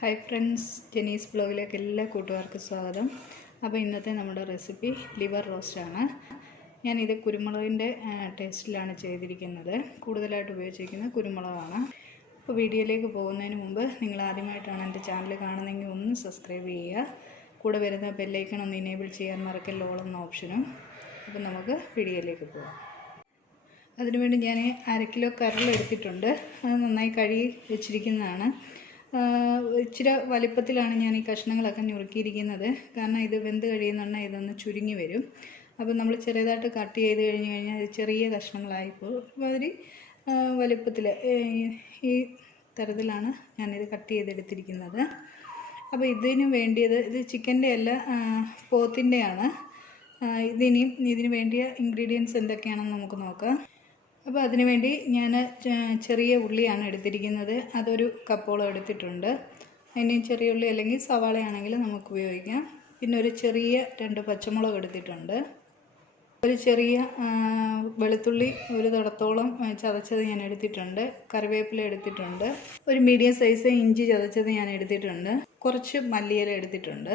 Hi friends, ജെനീസ് ബ്ലോഗിലേക്ക് എല്ലാ കൂട്ടുകാർക്കും സ്വാഗതം. അപ്പോൾ ഇന്നത്തെ നമ്മുടെ റെസിപ്പി ലിവർ റോസ്റ്റാണ്. ഞാനിത് കുരുമുളകിൻ്റെ ടേസ്റ്റിലാണ് ചെയ്തിരിക്കുന്നത്. കൂടുതലായിട്ട് ഉപയോഗിച്ചിരിക്കുന്നത് കുരുമുളകാണ്. അപ്പോൾ വീഡിയോയിലേക്ക് പോകുന്നതിന് മുമ്പ് നിങ്ങൾ ആദ്യമായിട്ടാണ് എൻ്റെ ചാനൽ കാണുന്നതെങ്കിൽ ഒന്ന് സബ്സ്ക്രൈബ് ചെയ്യുക. കൂടെ വരുന്ന ബെല്ലൈക്കൺ ഒന്ന് ഇനേബിൾ ചെയ്യാൻ മറക്കല്ല, ഓൾ എന്ന ഓപ്ഷനും. അപ്പോൾ നമുക്ക് വീഡിയോയിലേക്ക് പോകാം. അതിനുവേണ്ടി ഞാൻ 1/2 കിലോ കരൾ എടുത്തിട്ടുണ്ട്. അത് നന്നായി കഴുകി വെച്ചിരിക്കുന്നതാണ്. ഇച്ചിരി വലിപ്പത്തിലാണ് ഞാൻ ഈ കഷ്ണങ്ങളൊക്കെ ഞുറുക്കിയിരിക്കുന്നത്. കാരണം ഇത് വെന്ത് കഴിയുന്നുണ്ടെങ്കിൽ ഇതൊന്ന് ചുരുങ്ങി വരും. അപ്പോൾ നമ്മൾ ചെറിയതായിട്ട് കട്ട് ചെയ്ത് കഴിഞ്ഞാൽ ഇത് ചെറിയ കഷ്ണങ്ങളായിപ്പോൾ മാതിരി വലിപ്പത്തിൽ ഈ തരത്തിലാണ് ഞാനിത് കട്ട് ചെയ്തെടുത്തിരിക്കുന്നത്. അപ്പോൾ ഇതിന് വേണ്ടിയത്, ഇത് ചിക്കൻ്റെ അല്ല, പോത്തിൻ്റെയാണ്. ഇതിന് വേണ്ടിയ ഇൻഗ്രീഡിയൻസ് എന്തൊക്കെയാണെന്ന് നമുക്ക് നോക്കാം. അപ്പോൾ അതിനുവേണ്ടി ഞാൻ ചെറിയ ഉള്ളിയാണ് എടുത്തിരിക്കുന്നത്. അതൊരു കപ്പോളം എടുത്തിട്ടുണ്ട്. അതിന് ചെറിയ ഉള്ളി അല്ലെങ്കിൽ സവാളയാണെങ്കിൽ നമുക്ക് ഉപയോഗിക്കാം. പിന്നെ ഒരു ചെറിയ 2 പച്ചമുളക് എടുത്തിട്ടുണ്ട്. ഒരു ചെറിയ വെളുത്തുള്ളി ഒരു തുടത്തോളം ചതച്ചത് ഞാൻ എടുത്തിട്ടുണ്ട്. കറിവേപ്പില എടുത്തിട്ടുണ്ട്. ഒരു മീഡിയം സൈസ് ഇഞ്ചി ചതച്ചത് ഞാൻ എടുത്തിട്ടുണ്ട്. കുറച്ച് മല്ലിയില എടുത്തിട്ടുണ്ട്.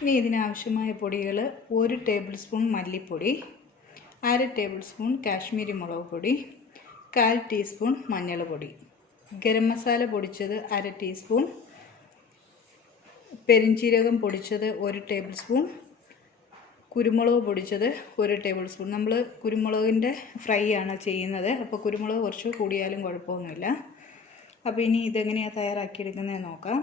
ഇനി ഇതിനാവശ്യമായ പൊടികൾ: 1 ടേബിൾ സ്പൂൺ മല്ലിപ്പൊടി, 1/2 ടേബിൾ സ്പൂൺ കാശ്മീരി മുളക് പൊടി, 1/4 ടീസ്പൂൺ മഞ്ഞൾപ്പൊടി, ഗരം മസാല പൊടിച്ചത് 1/2 ടീസ്പൂൺ, പെരിഞ്ചീരകം പൊടിച്ചത് 1 ടേബിൾ സ്പൂൺ, കുരുമുളക് പൊടിച്ചത് 1 ടേബിൾ സ്പൂൺ. നമ്മൾ കുരുമുളകിൻ്റെ ഫ്രൈ ആണ് ചെയ്യുന്നത്. അപ്പോൾ കുരുമുളക് കുറച്ച് കൂടിയാലും കുഴപ്പമൊന്നുമില്ല. അപ്പോൾ ഇനി ഇതെങ്ങനെയാണ് തയ്യാറാക്കിയെടുക്കുന്നതെന്ന് നോക്കാം.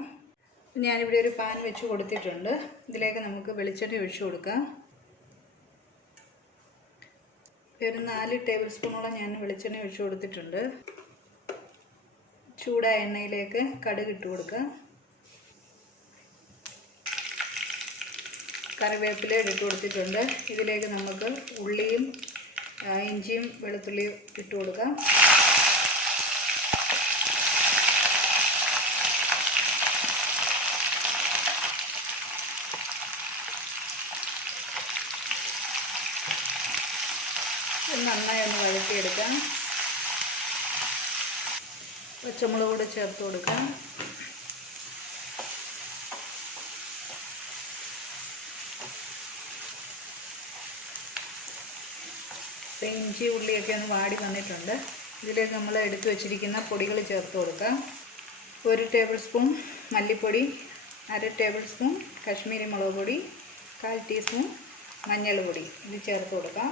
ഞാനിവിടെ ഒരു പാൻ വെച്ച് കൊടുത്തിട്ടുണ്ട്. ഇതിലേക്ക് നമുക്ക് വെളിച്ചെണ്ണ ഒഴിച്ചു കൊടുക്കാം. ഒരു 4 ടേബിൾ സ്പൂണോളം ഞാൻ വെളിച്ചെണ്ണ ഒഴിച്ചു കൊടുത്തിട്ടുണ്ട്. ചൂടായ എണ്ണയിലേക്ക് കടുക് ഇട്ട് കൊടുക്കാം. കറിവേപ്പില ഇട്ട് കൊടുത്തിട്ടുണ്ട്. ഇതിലേക്ക് നമുക്ക് ഉള്ളിയും ഇഞ്ചിയും വെളുത്തുള്ളിയും ഇട്ട് കൊടുക്കാം. നന്നായി ഒന്ന് വഴറ്റിയെടുക്കാം. പച്ചമുളക് കൂടെ ചേർത്ത് കൊടുക്കാം. ഇഞ്ചി ഉള്ളിയൊക്കെ ഒന്ന് വാടി വന്നിട്ടുണ്ട്. ഇതിലേക്ക് നമ്മൾ എടുത്തു വച്ചിരിക്കുന്ന പൊടികൾ ചേർത്ത് കൊടുക്കാം. 1 ടേബിൾ സ്പൂൺ മല്ലിപ്പൊടി, 1/2 ടേബിൾ സ്പൂൺ കാശ്മീരി മുളക് പൊടി, 1/4 ടീസ്പൂൺ മഞ്ഞൾപ്പൊടി ഇത് ചേർത്ത് കൊടുക്കാം.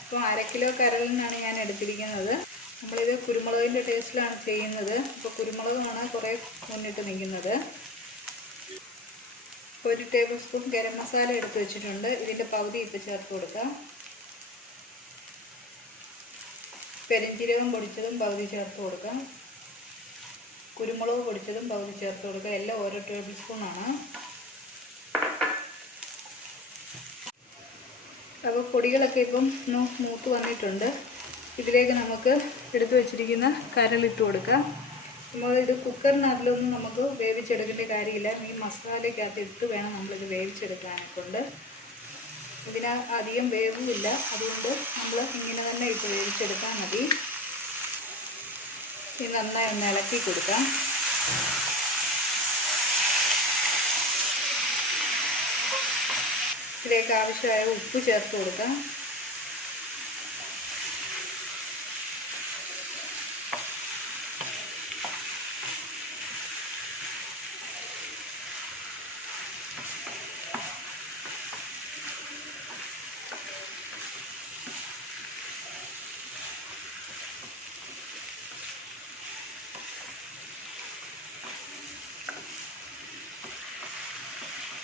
അപ്പോൾ 1/2 കിലോ കരളിനാണ് ഞാൻ എടുത്തിരിക്കുന്നത്. നമ്മളിത് കുരുമുളകിൻ്റെ ടേസ്റ്റിലാണ് ചെയ്യുന്നത്. അപ്പോൾ കുരുമുളകാണ് കുറേ മുന്നിട്ട് നിൽക്കുന്നത്. 1 ടേബിൾ സ്പൂൺ ഗരം മസാല എടുത്ത് വെച്ചിട്ടുണ്ട്. ഇതിൻ്റെ പകുതി ഇപ്പോൾ ചേർത്ത് കൊടുക്കാം. പെരിഞ്ചീരകം പൊടിച്ചതും പകുതി ചേർത്ത് കൊടുക്കാം. കുരുമുളക് പൊടിച്ചതും പകുതി ചേർത്ത് കൊടുക്കുക. എല്ലാം 1 ടേബിൾ സ്പൂണാണ്. അപ്പോൾ പൊടികളൊക്കെ ഇപ്പം മൂത്ത് വന്നിട്ടുണ്ട്. ഇതിലേക്ക് നമുക്ക് എടുത്തു വച്ചിരിക്കുന്ന കരളിട്ട് കൊടുക്കാം. നമ്മൾ ഇത് കുക്കറിനകത്തിലൊന്നും നമുക്ക് വേവിച്ചെടുക്കേണ്ട കാര്യമില്ല. ഈ മസാലയ്ക്കകത്ത് ഇട്ട് വേണം നമ്മളിത് വേവിച്ചെടുക്കാനെ കൊണ്ട്. ഇതിന് അധികം വേവുമില്ല. അതുകൊണ്ട് നമ്മൾ ഇങ്ങനെ തന്നെ ഇട്ട് വേവിച്ചെടുത്താൽ മതി. ഇത് നന്നായി ഒന്ന് ഇളക്കി കൊടുക്കാം. ഇതിലേക്ക് ആവശ്യമായ ഉപ്പ് ചേർത്ത് കൊടുക്കാം.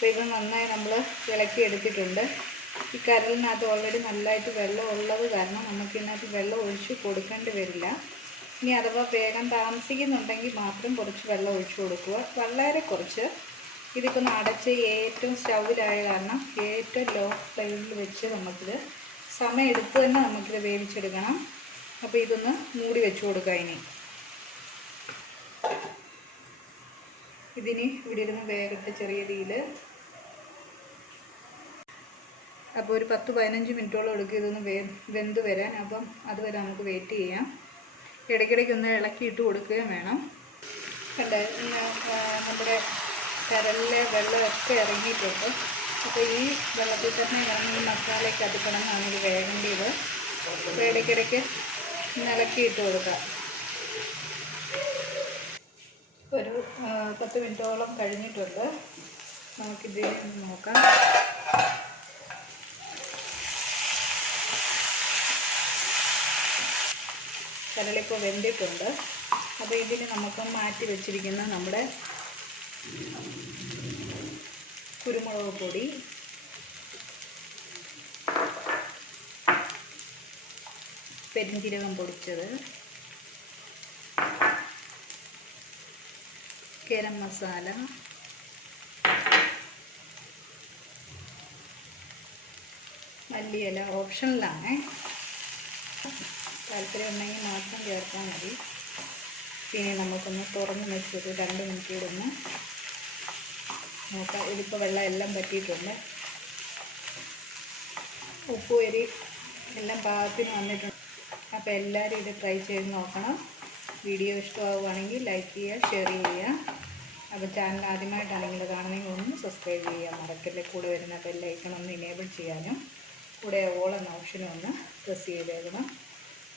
അപ്പോൾ ഇത് നന്നായി നമ്മൾ ഇളക്കി എടുത്തിട്ടുണ്ട്. ഈ കരളിനകത്ത് ഓൾറെഡി നല്ലതായിട്ട് വെള്ളം ഉള്ളത് കാരണം നമുക്കിതിനകത്ത് വെള്ളം ഒഴിച്ച് കൊടുക്കേണ്ടി വരില്ല. ഇനി അഥവാ വേഗം താമസിക്കുന്നുണ്ടെങ്കിൽ മാത്രം കുറച്ച് വെള്ളം ഒഴിച്ചു കൊടുക്കുക, വളരെ കുറച്ച്. ഇതിപ്പോൾ അടച്ച് ഏറ്റവും സ്റ്റൗവിലായ കാരണം ഏറ്റവും ലോ ഫ്ലെയിമിൽ വെച്ച് നമുക്കിത് സമയം എടുത്ത് തന്നെ നമുക്കിത് വേവിച്ചെടുക്കണം. അപ്പോൾ ഇതൊന്ന് മൂടി വെച്ച് കൊടുക്കുക. ഇതിന് ഇവിടെ ഇരുന്ന് വേഗത്തെ ചെറിയ തീയിൽ. അപ്പോൾ ഒരു 10-15 മിനിറ്റോളം എടുക്കും ഇതൊന്ന് വെന്ത് വരാൻ. അപ്പം അതുവരെ നമുക്ക് വെയിറ്റ് ചെയ്യാം. ഇടയ്ക്കിടയ്ക്ക് ഒന്ന് ഇളക്കിയിട്ട് കൊടുക്കുകയും വേണം. കണ്ട നമ്മുടെ കരലിലെ വെള്ളമൊക്കെ ഇറങ്ങിയിട്ടുണ്ട്. അപ്പോൾ ഈ വെള്ളത്തിൽ തന്നെ വേണം ഈ മസാലയ്ക്ക് അത് കിടന്നാണ് ഇത് വേകേണ്ടത്. അപ്പോൾ ഇടയ്ക്കിടയ്ക്ക് ഇളക്കിയിട്ട് കൊടുക്കാം. ഒരു 10 മിനിറ്റോളം കഴിഞ്ഞിട്ടുണ്ട്. നമുക്കിതിൽ നോക്കാം. കരളിപ്പോൾ വെന്തിട്ടുണ്ട്. അപ്പോൾ ഇതിന് നമുക്ക് മാറ്റി വെച്ചിരിക്കുന്ന നമ്മുടെ കുരുമുളക് പൊടി, പെരിഞ്ജീരകം പൊടിച്ചത്, ഗരം മസാല, മല്ലിയില ഓപ്ഷണലാണ്, താല്പര്യം ഉണ്ടെങ്കിൽ മാത്രം ചേർത്താൽ മതി. പിന്നെ നമുക്കൊന്ന് തുറന്ന് വെച്ചൊരു 2 മിനിറ്റ് ഇടുന്ന് നോക്കാം. ഇതിപ്പോൾ വെള്ളം എല്ലാം പറ്റിയിട്ടുണ്ട്. ഉപ്പ് എരി എല്ലാം പാകത്തിന് വന്നിട്ടുണ്ട്. അപ്പോൾ എല്ലാവരും ഇത് ട്രൈ ചെയ്ത് നോക്കണം. വീഡിയോ ഇഷ്ടമാവുകയാണെങ്കിൽ ലൈക്ക് ചെയ്യുക, ഷെയർ ചെയ്യുക. അപ്പോൾ ചാനൽ ആദ്യമായിട്ടാണെങ്കിൽ കാണുന്നെങ്കിൽ ഒന്ന് സബ്സ്ക്രൈബ് ചെയ്യുക മറക്കല്ലേ. കൂടെ വരുന്ന ബെല്ലൈക്കൺ ഒന്ന് ഇനേബിൾ ചെയ്യാനും കൂടെ ഓൾ എന്ന ഓപ്ഷനും ഒന്ന് പ്രസ് ചെയ്തേക്കണം.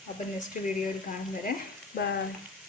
അപ്പോൾ നെക്സ്റ്റ് വീഡിയോയിൽ കാണും വരെ ബൈ.